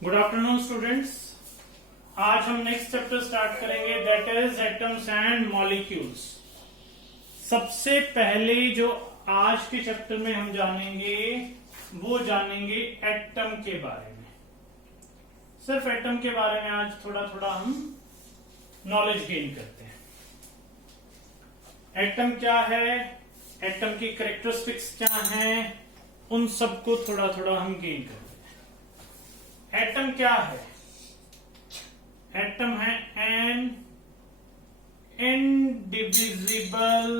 Good afternoon students. आज हम next chapter start करेंगे, that is atoms and molecules. सबसे पहले जो आज के चैप्टर में हम जानेंगे वो जानेंगे एटम के बारे में। सिर्फ एटम के बारे में आज थोड़ा थोड़ा हम नॉलेज गेन करते हैं। एटम क्या है, एटम की कैरेक्टरिस्टिक्स क्या हैं, उन सबको थोड़ा थोड़ा हम गेन करते हैं। एटम क्या है? एटम है एन इनडिविजिबल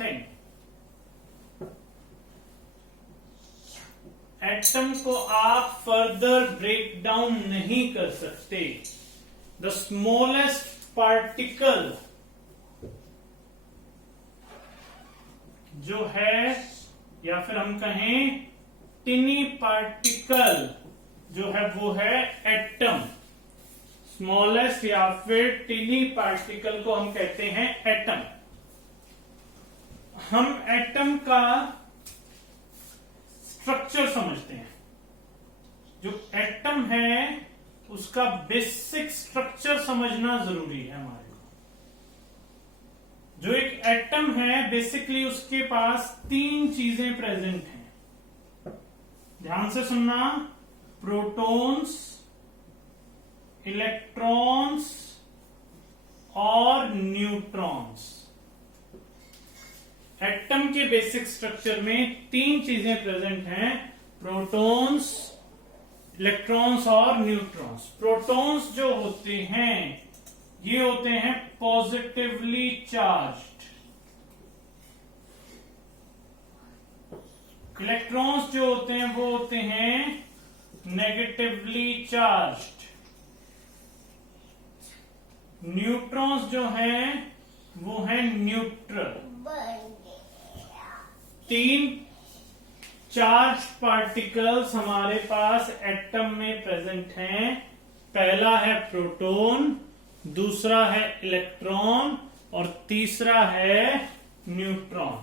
थिंग। एटम को आप फर्दर ब्रेक डाउन नहीं कर सकते। द स्मॉलेस्ट पार्टिकल जो है, या फिर हम कहें टिनी पार्टिकल जो है, वो है एटम। स्मॉलेस्ट या फिर टिनी पार्टिकल को हम कहते हैं एटम। हम एटम का स्ट्रक्चर समझते हैं। जो एटम है उसका बेसिक स्ट्रक्चर समझना जरूरी है हमारे को। जो एक एटम है बेसिकली उसके पास तीन चीजें प्रेजेंट हैं। ध्यान से सुनना, प्रोटॉन्स, इलेक्ट्रॉन्स और न्यूट्रॉन्स। एटम के बेसिक स्ट्रक्चर में तीन चीजें प्रेजेंट हैं, प्रोटॉन्स, इलेक्ट्रॉन्स और न्यूट्रॉन्स। प्रोटॉन्स जो होते हैं ये होते हैं पॉजिटिवली चार्ज्ड। इलेक्ट्रॉन्स जो होते हैं वो होते हैं नेगेटिवली चार्ज्ड। न्यूट्रॉन्स जो हैं वो हैं न्यूट्रल। तीन चार्ज पार्टिकल्स हमारे पास एटम में प्रेजेंट हैं। पहला है प्रोटॉन, दूसरा है इलेक्ट्रॉन और तीसरा है न्यूट्रॉन।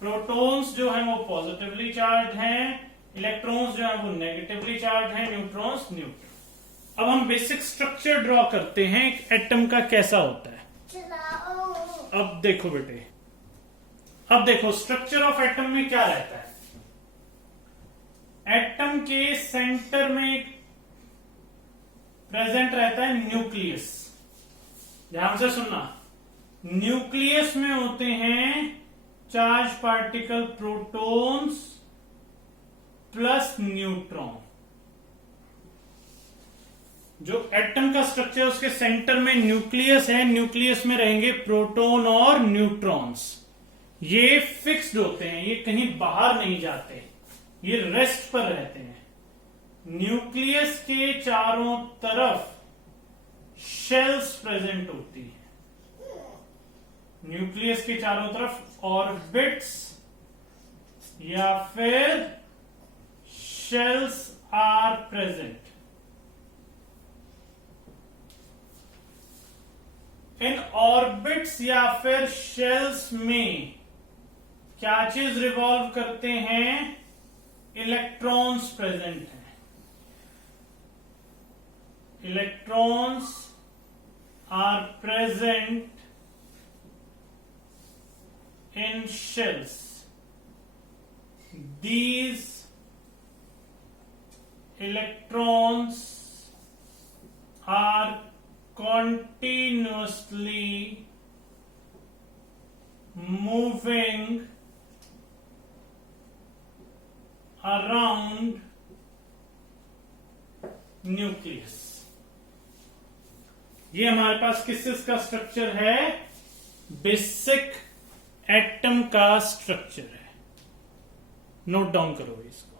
प्रोटॉन्स जो है वो पॉजिटिवली चार्ज हैं, इलेक्ट्रॉन्स जो है वो नेगेटिवली चार्ज हैं, न्यूट्रॉन्स न्यूट्रल। अब हम बेसिक स्ट्रक्चर ड्रॉ करते हैं एक एटम का कैसा होता है। अब देखो बेटे, अब देखो स्ट्रक्चर ऑफ एटम में क्या रहता है। एटम के सेंटर में प्रेजेंट रहता है न्यूक्लियस। ध्यान से सुनना, न्यूक्लियस में होते हैं charge particle protons plus neutron. जो एटम का स्ट्रक्चर उसके सेंटर में न्यूक्लियस है, न्यूक्लियस में रहेंगे प्रोटॉन और न्यूट्रॉन्स। ये फिक्स्ड होते हैं, ये कहीं बाहर नहीं जाते, ये रेस्ट पर रहते हैं। न्यूक्लियस के चारों तरफ शेल्स प्रेजेंट होती हैं। न्यूक्लियस के चारों तरफ ऑर्बिट्स या फिर शेल्स आर प्रेजेंट। इन ऑर्बिट्स या फिर शेल्स में क्या चीज रिवॉल्व करते हैं? इलेक्ट्रॉन्स प्रेजेंट हैं। Electrons are present in shells. These electrons are continuously moving around nucleus. ये हमारे पास किस चीज का स्ट्रक्चर है? बेसिक एटम का स्ट्रक्चर है। नोट डाउन करो इसको।